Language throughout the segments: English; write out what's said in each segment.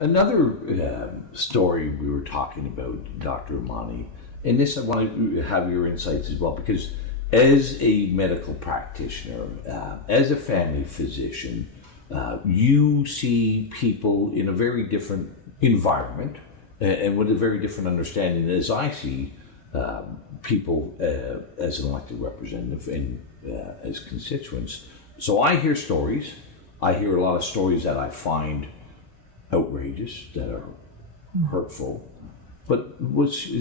Another story we were talking about, Dr. Amani, and this I want to have your insights as well, because as a medical practitioner, as a family physician, you see people in a very different environment and with a very different understanding as I see people as an elected representative and as constituents. So I hear stories. I hear a lot of stories that I find outrageous, that are hurtful. But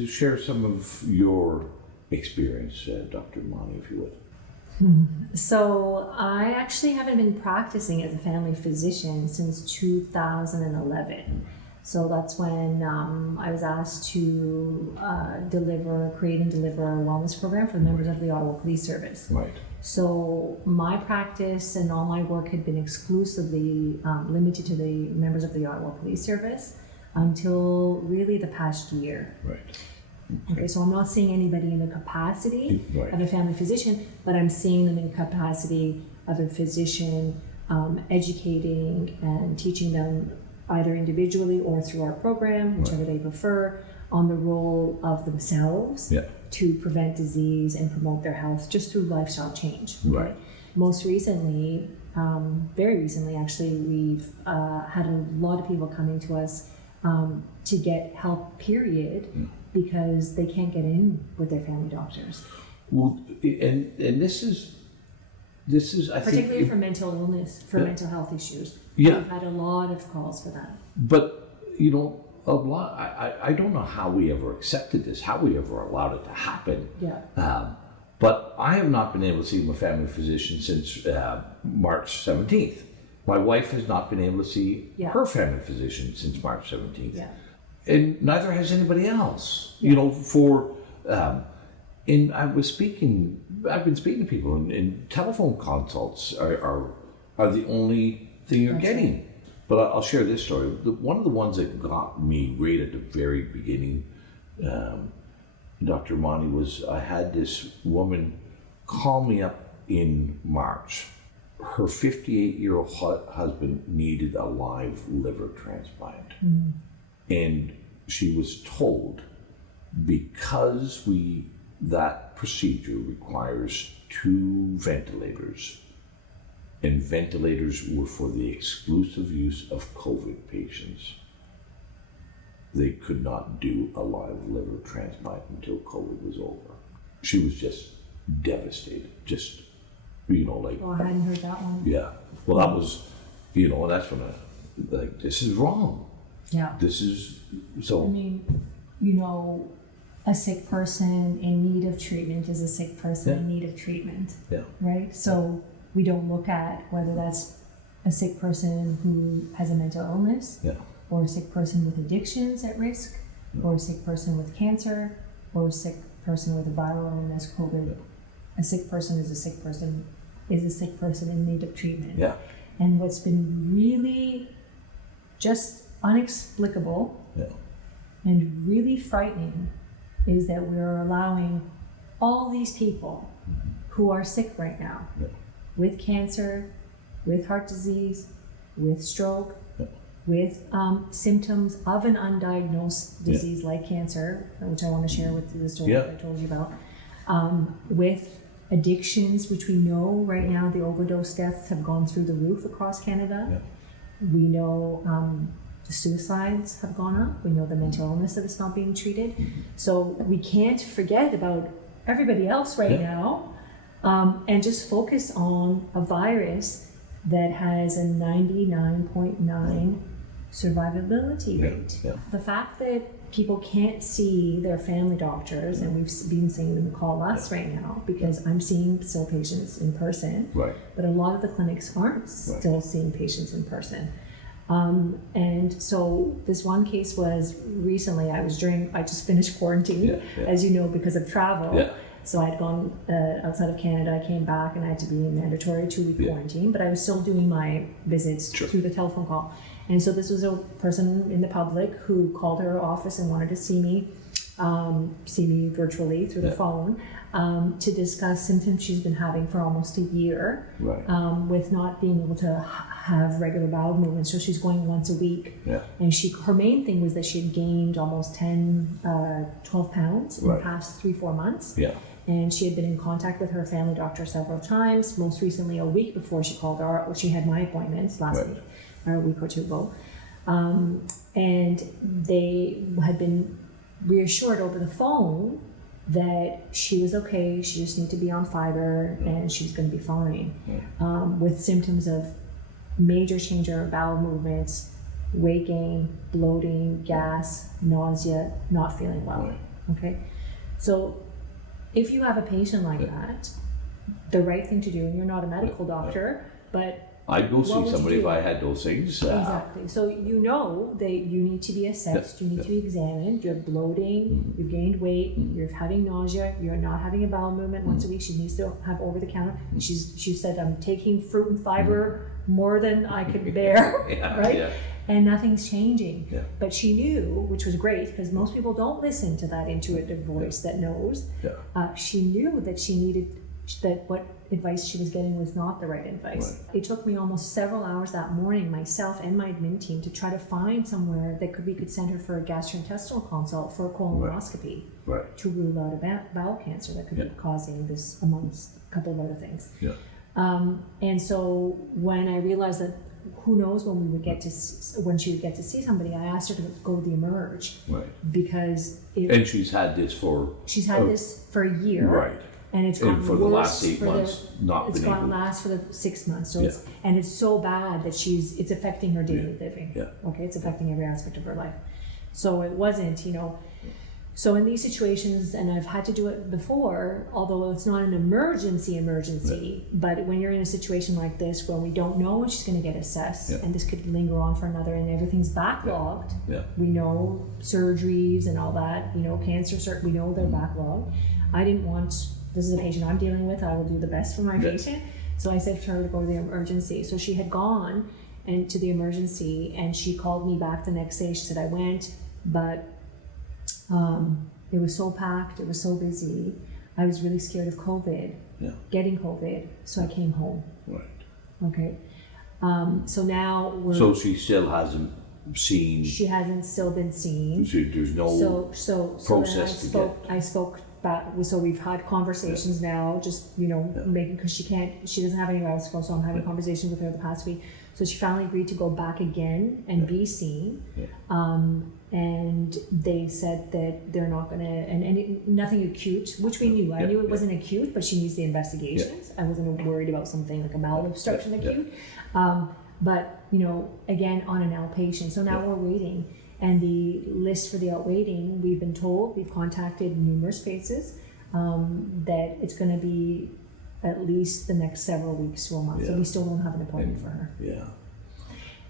share some of your experience, Dr. Amani, if you would. So I actually haven't been practicing as a family physician since 2011. So that's when I was asked to create and deliver a wellness program for the members of the Ottawa Police Service. Right. So my practice and all my work had been exclusively limited to the members of the Ottawa Police Service until really the past year. Right. Okay, so I'm not seeing anybody in the capacity Right. of a family physician, but I'm seeing them in the capacity of a physician, educating and teaching them either individually or through our program, whichever they prefer, on the role of themselves to prevent disease and promote their health just through lifestyle change. Right. Most recently, very recently actually, we've had a lot of people coming to us to get help, period, because they can't get in with their family doctors. Well, and this is I particularly think for mental illness, for mental health issues. Yeah. We've had a lot of calls for that. But a lot. I don't know how we ever accepted this, how we ever allowed it to happen. Yeah. But I have not been able to see my family physician since March 17th. My wife has not been able to see her family physician since March 17th. Yeah. And neither has anybody else. Yeah. And I've been speaking to people, and telephone consults are the only thing you're getting. Right. But I'll share this story. One of the ones that got me right at the very beginning, Dr. Amani, was I had this woman call me up in March. Her 58-year-old husband needed a live liver transplant. Mm-hmm. And she was told, because that procedure requires 2 ventilators, and ventilators were for the exclusive use of COVID patients, they could not do a live liver transplant until COVID was over. She was just devastated, Oh, I hadn't heard that one. Yeah. Well, that was, that's when this is wrong. Yeah. This is, so. I mean, a sick person in need of treatment is a sick person in need of treatment. Yeah. Right? So we don't look at whether that's a sick person who has a mental illness, or a sick person with addictions at risk, or a sick person with cancer, or a sick person with a viral illness, COVID. A sick person is a sick person in need of treatment. Yeah. And what's been really just inexplicable and really frightening is that we're allowing all these people who are sick right now with cancer, with heart disease, with stroke, with symptoms of an undiagnosed disease like cancer, which I want to share with you the story that I told you about, with addictions, which we know right now the overdose deaths have gone through the roof across Canada. We know the suicides have gone up. We know the mental illness that is not being treated. So we can't forget about everybody else right now and just focus on a virus that has a 99.9 survivability rate. The fact that people can't see their family doctors, and we've been seeing them call us right now, because I'm seeing still patients in person, but a lot of the clinics aren't still seeing patients in person. And so this one case was recently, I just finished quarantine, as you know, because of travel. So I had gone outside of Canada, I came back and I had to be in mandatory 2-week quarantine, but I was still doing my visits through the telephone call. And so this was a person in the public who called her office and wanted to see me see me virtually through the phone, to discuss symptoms she's been having for almost a year, with not being able to have regular bowel movements. So she's going once a week. And her main thing was that she had gained almost 12 pounds in the past 3-4 months. And she had been in contact with her family doctor several times, most recently a week before she called she had my appointments last week, or a week or two ago. And they had been reassured over the phone that she was okay, she just needed to be on fiber, and she was going to be fine, with symptoms of major change in her bowel movements, weight gain, bloating, gas, nausea, not feeling well. Okay, so if you have a patient like that, the right thing to do, and you're not a medical doctor, but I'd go see somebody if I had those things. Exactly. So you know that you need to be assessed, you need to be examined, you're bloating, you've gained weight, you're having nausea, you're not having a bowel movement once a week. She needs to have over the counter. She said, I'm taking fruit and fiber more than I could bear, right? And nothing's changing. But she knew, which was great, because most people don't listen to that intuitive voice that knows. She knew that she needed, that what advice she was getting was not the right advice. It took me almost several hours that morning, myself and my admin team, to try to find somewhere that we could send her for a gastrointestinal consult for a colonoscopy to rule out a bowel cancer that could be causing this, amongst a couple of other things. And so when I realized that who knows when we would get to when she would get to see somebody, I asked her to go to the Emerge, because and she's had this for a year, and it's gone for the last 8 months. It's gone last for the 6 months. So it's so bad that it's affecting her daily living. Okay, it's affecting every aspect of her life. So it wasn't, So in these situations, and I've had to do it before, although it's not an emergency, but when you're in a situation like this where we don't know when she's going to get assessed, and this could linger on for another, and everything's backlogged, we know surgeries and all that, cancer, we know they're backlogged. I didn't want, this is a patient I'm dealing with, I will do the best for my patient. So I said to her to go to the emergency. So she had gone to the emergency, and she called me back the next day. She said, I went, but it was so packed, it was so busy. I was really scared of COVID, getting COVID, so I came home. Okay. So now So she still hasn't seen. She hasn't still been seen. So there's no process to get. I spoke about, so we've had conversations now, just, making, because she doesn't have anywhere else to go, so I'm having conversations with her the past week. So she finally agreed to go back again and be seen. And they said that they're not going to, and nothing acute, which we knew. I knew it wasn't acute, but she needs the investigations. I wasn't worried about something like a bowel obstruction acute. But, again, on an outpatient. So now we're waiting. And the list for the outwaiting, we've been told, we've contacted numerous places, that it's going to be at least the next several weeks to a month. So we still don't have an appointment for her.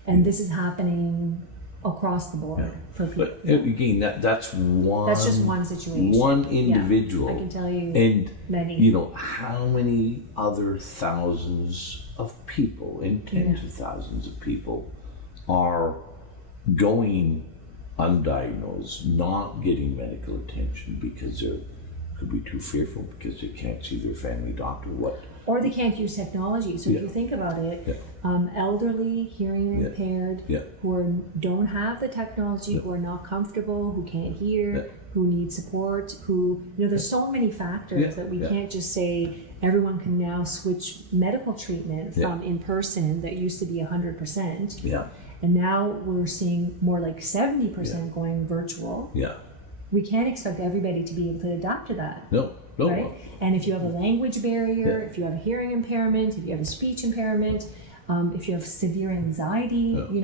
And this is happening across the board for people. But again, that's just one situation. One individual. I can tell you and many. How many other thousands of people, and tens of thousands of people, are going undiagnosed, not getting medical attention because they could be too fearful, because they can't see their family doctor. Or they can't use technology. So if you think about it, elderly, hearing impaired, who don't have the technology, who are not comfortable, who can't hear, who need support, who, there's so many factors that we can't just say everyone can now switch medical treatment from in person that used to be 100%. And now we're seeing more like 70% going virtual. We can't expect everybody to be able to adapt to that. No. Right? And if you have a language barrier, if you have a hearing impairment, if you have a speech impairment, if you have severe anxiety, we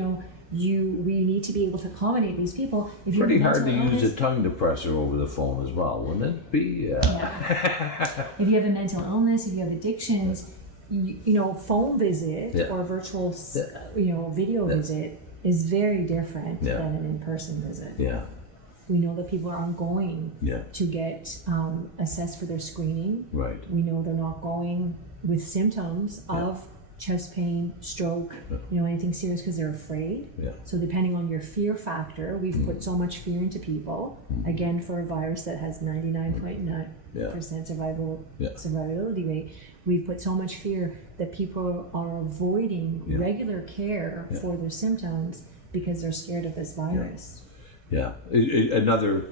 need to be able to accommodate these people. If Pretty hard to use a tongue depressor over the phone as well, wouldn't it be? If you have a mental illness, if you have addictions, phone visit or virtual, video visit is very different than an in-person visit. We know that people aren't going to get assessed for their screening. We know they're not going with symptoms of chest pain, stroke, anything serious because they're afraid. Yeah. So depending on your fear factor, we've put so much fear into people. Again, for a virus that has 99.9% survivability rate, we've put so much fear that people are avoiding regular care for their symptoms because they're scared of this virus. Yeah. Another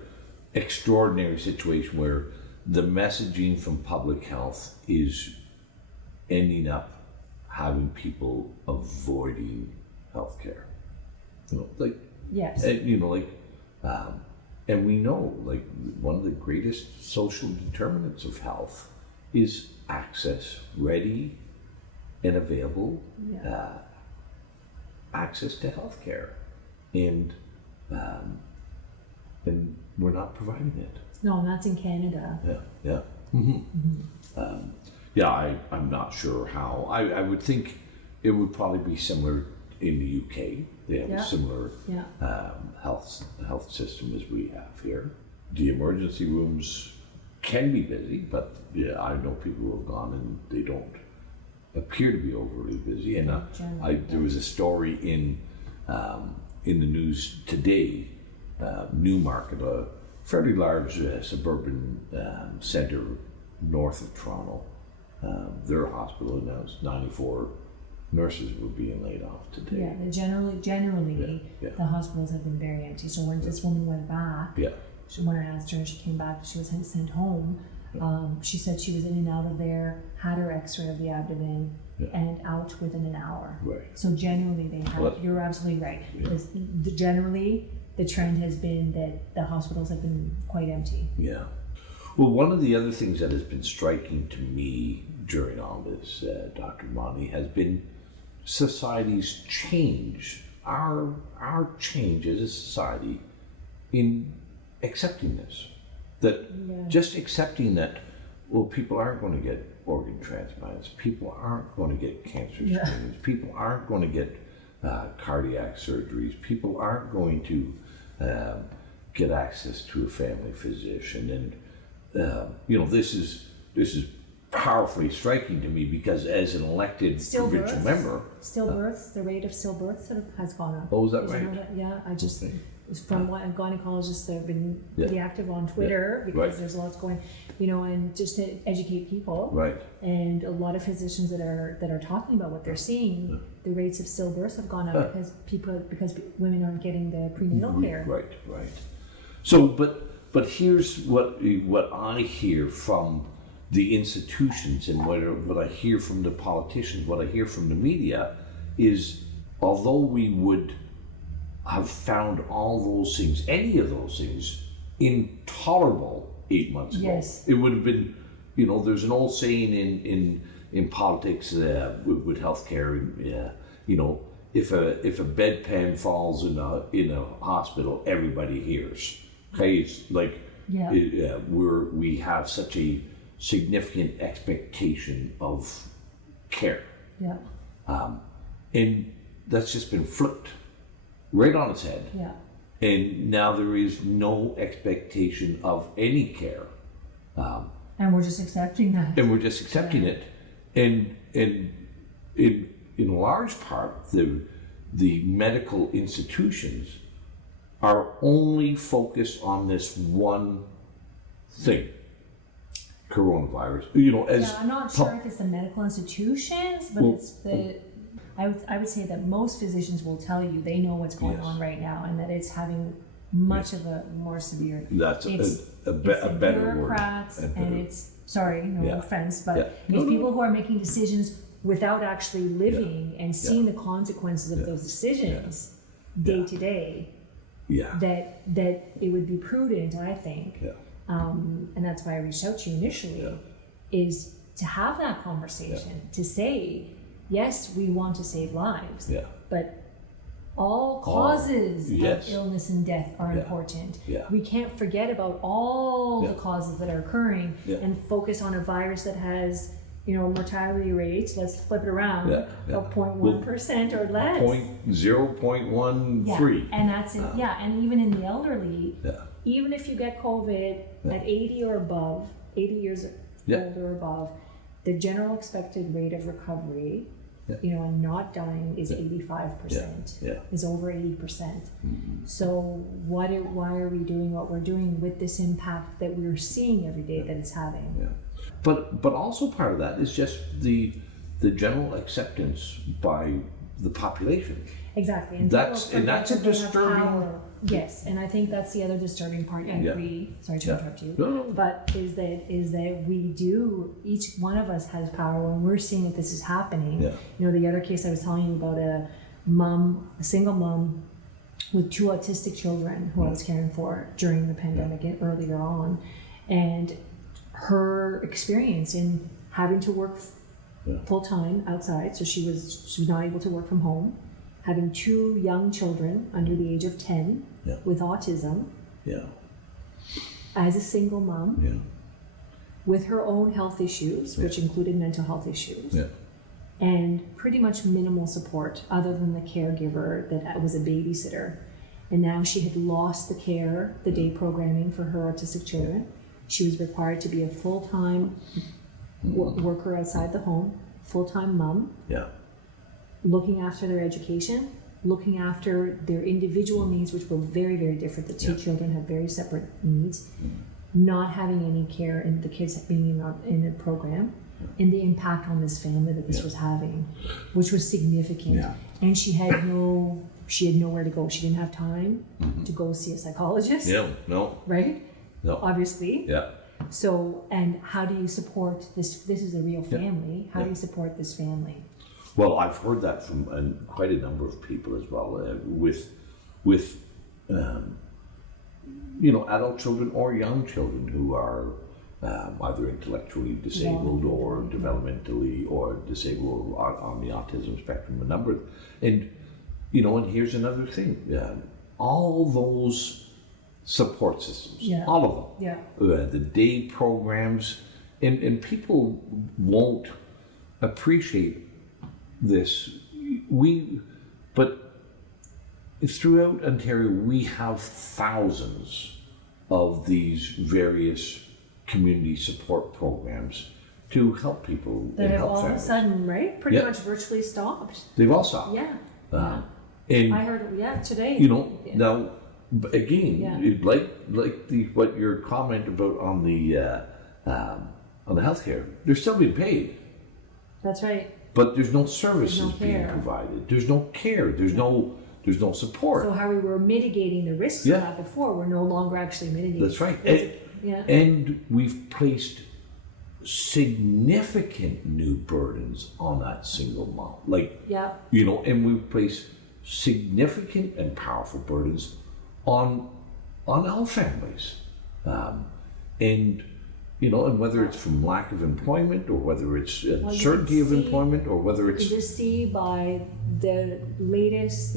extraordinary situation where the messaging from public health is ending up having people avoiding healthcare. Yes. And we know, like, one of the greatest social determinants of health is access, ready and available access to healthcare, and we're not providing it. No, and that's in Canada. Yeah. I'm not sure how. I would think it would probably be similar in the UK. They have a similar health system as we have here. The emergency rooms can be busy, but I know people who have gone and they don't appear to be overly busy. And there was a story in the news today, Newmarket, a fairly large suburban centre north of Toronto. Their hospital announced 94 nurses were being laid off today. Yeah, generally, the hospitals have been very empty. So when this woman went back, when I asked her and she came back, she was sent home. She said she was in and out of there, had her X-ray of the abdomen, and out within an hour. Right. So generally, they have. You're absolutely right. Generally, the trend has been that the hospitals have been quite empty. Yeah. Well, one of the other things that has been striking to me during all this, Dr. Mani, has been society's change, our change as a society in accepting this. That just accepting that, well, people aren't going to get organ transplants, people aren't going to get cancer screenings, people aren't going to get cardiac surgeries, people aren't going to get access to a family physician. And this is powerfully striking to me, because as an elected provincial member, stillbirths, the rate of stillbirths has gone up. Oh, is that Did right? You know that? Yeah, I just from what gynecologists that have been pretty active on Twitter because there's lots going, and just to educate people. Right. And a lot of physicians that are talking about what they're seeing, the rates of stillbirths have gone up because women aren't getting the prenatal care. Right. So, but here's what I hear from the institutions, and what I hear from the politicians, what I hear from the media, is although we would have found all those things, any of those things, intolerable 8 months ago, it would have been, there's an old saying in politics with healthcare, if a bedpan falls in a hospital, everybody hears. Okay, it's like we have such a significant expectation of care. Yeah. And that's just been flipped right on its head. Yeah. And now there is no expectation of any care. And we're just accepting that. And we're just accepting it. And in large part, the medical institutions are only focused on this one thing. Coronavirus, I'm not sure if it's the medical institutions, but it's the. I would say that most physicians will tell you they know what's going on right now, and that it's having much of a more severe. That's it's a better bureaucrats, word. And it's no offense, but it's people who are making decisions without actually living and seeing the consequences of those decisions day to day. Yeah. That it would be prudent, I think. Yeah. And that's why I reached out to you initially, is to have that conversation, to say, yes, we want to save lives, but all causes of illness and death are important. Yeah. We can't forget about all the causes that are occurring and focus on a virus that has, mortality rates, let's flip it around, of 0.1% or less. 0.13. And that's it. And even in the elderly, even if you get COVID at 80 or above, 80 years old or above, the general expected rate of recovery Yeah. you know, and not dying is 85%, Yeah. is over 80%. So why are we doing what we're doing with this impact that we're seeing every day that it's having? Yeah. But also part of that is just the general acceptance by the population. Exactly. And That's people forget a that they have disturbing. power. Yes, and I think that's the other disturbing part. I Yeah. agree. Sorry to Yeah. interrupt you. No. But is that we do, each one of us has power when we're seeing that this is happening. Yeah. You know, the other case I was telling you about, a single mom with 2 autistic children who I was caring for during the pandemic and earlier on, and her experience in having to work full time outside, so she was not able to work from home, having 2 young children under the age of 10 Yeah. with autism, Yeah. as a single mom Yeah. with her own health issues, which included mental health issues, Yeah. and pretty much minimal support other than the caregiver that was a babysitter. And now she had lost the care, the day programming for her autistic children. She was required to be a full-time worker outside the home, full-time mom, Yeah. looking after their education, looking after their individual needs, which were very, very different. The 2 children had very separate needs, not having any care, and the kids being in a program, and the impact on this family that this was having, which was significant. Yeah. And she had nowhere to go. She didn't have time to go see a psychologist, No. right? No. Obviously. Yeah. So, and how do you support this? This is a real family. How do you support this family? Well, I've heard that from quite a number of people as well, with adult children or young children who are either intellectually disabled or developmentally or disabled or on the autism spectrum. A number, and here's another thing: all those support systems, all of them, the day programs, and people won't appreciate this. But throughout Ontario, we have thousands of these various community support programs to help people That and have help all of a families. sudden, right, pretty much virtually stopped. They've all stopped. Yeah. And I heard, today. now again, Yeah. like what your comment about on the healthcare, they're still being paid, That's right. but there's no services There's no being care. provided. There's no care. There's no support. So how we were mitigating the risks Yeah. of that before, we're no longer actually mitigating. That's right. Yeah. And we've placed significant new burdens on that single mom. Yeah. And we've placed significant and powerful burdens on all families. And whether it's from lack of employment or whether it's uncertainty of employment or whether You it's can just see by the latest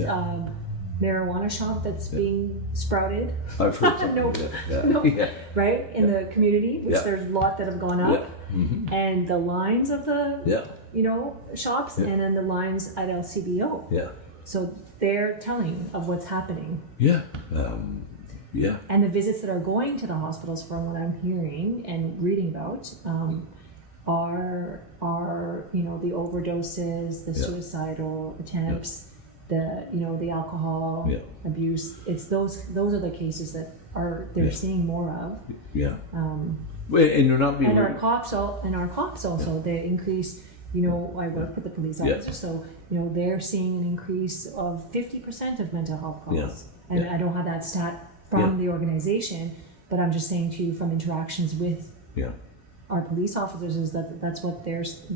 marijuana shop that's being sprouted, I've heard something. No. Yeah. Yeah. right, in the community, which Yeah. there's a lot that have gone up, Yeah. Mhm. and the lines of the Yeah. shops, Yeah. and then the lines at LCBO. Yeah. So they're telling of what's happening. Yeah. Yeah. And the visits that are going to the hospitals, from what I'm hearing and reading about, are the overdoses, the suicidal attempts, the alcohol abuse. It's those are the cases that they're seeing more of. Yeah. And you're not being. And our cops also they increase. I work with the police officers, so they're seeing an increase of 50% of mental health calls. Yeah. And I don't have that stat from the organization, but I'm just saying to you from interactions with our police officers is that's what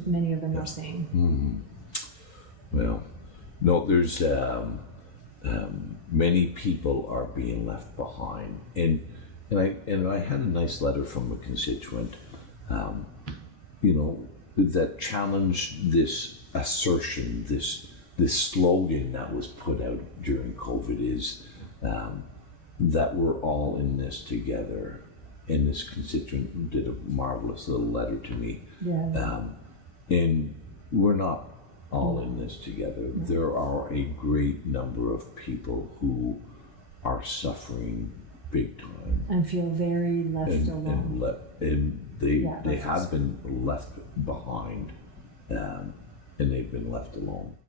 many of them are saying. Mm-hmm. Well, no, there's many people are being left behind, and I had a nice letter from a constituent, that challenged this assertion, this slogan that was put out during COVID is that we're all in this together. And this constituent did a marvelous little letter to me. Yeah. And we're not all in this together. There are a great number of people who are suffering big time. And feel very left alone. And they have been left behind. and they've been left alone.